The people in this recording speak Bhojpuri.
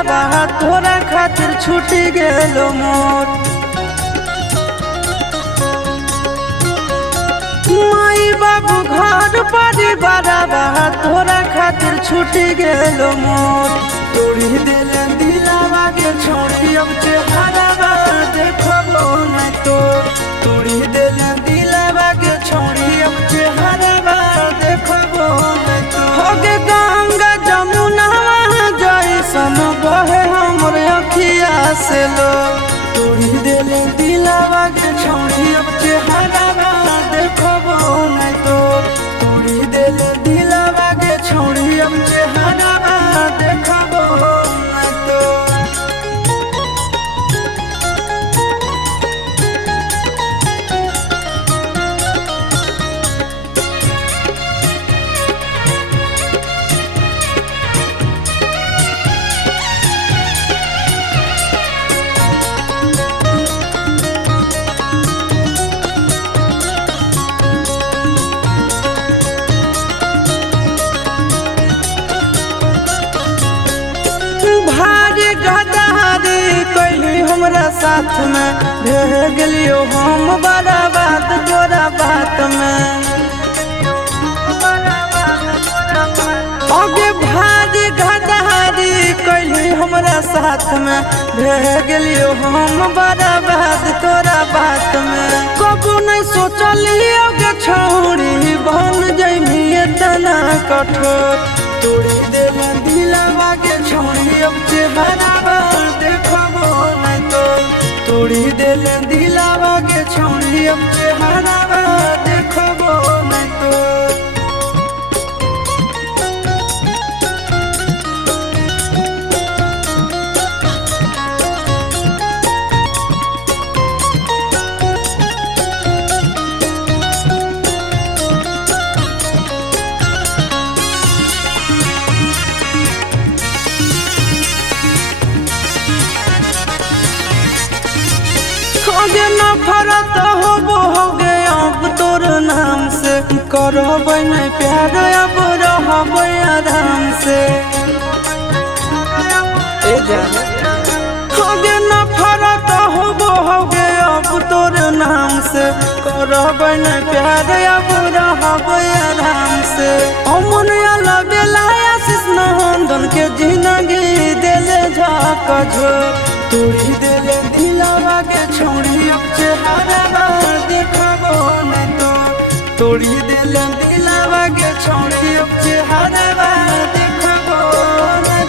दिलावा तोरा खातिर छूटी गेलो मोर। माई बाबू घर परिवारवा तोरा खातिर छूटी गेलो मोर। तोड़ी दिले दिलावा के छोड़ी अब चेहरावा देखबो नहीं तो। तोड़ी दिले दिलावा के छोड़ी अब चेहरावा देखबो नहीं तो। होगे गंगा जमुना जैसन बहे हमर अखिया से लो। तोड़ी दिले दिलावा के छोड़ी अब चेहरावा देखबो नहीं तो। तोड़ी दिले दिलावा के छोड़ी अब चेहरावा देखबो नहीं तो। भारी गदारी कैली हमरा साथ में रह गेलियो हम बड़ा बात तोरा बात में। आगे भारी गदारी कैली हमरा साथ में रह गेलियो हम बड़ा बात तोरा बात में। कबू नहीं सोचलियो के छोड़ी बन जइमी इतना कठोर। तोड़ी दिले दिलावा के छोड़ी अब चेहरावा देखबो नहीं तो। तोड़ी दिले दिलावा के छोड़ी अब चेहरावा देखबो नहीं तो। होगे नफरत होगे अब तोर नाम से। करबै नहीं प्यार अब रहबै आराम से। होगे नफरत होगे अब तोर नाम से। करबै नहीं प्यार अब रहबै आराम से। अमन अलग आशीष नंदन के जिंदगी दिले झाका झोर। तोड़ी दिले दिलावा के छोड़ी अब चेहरावा देखबो नहीं तो। तोड़ी दिले दिलावा के छोड़ी अब चेहरावा देखबो नहीं।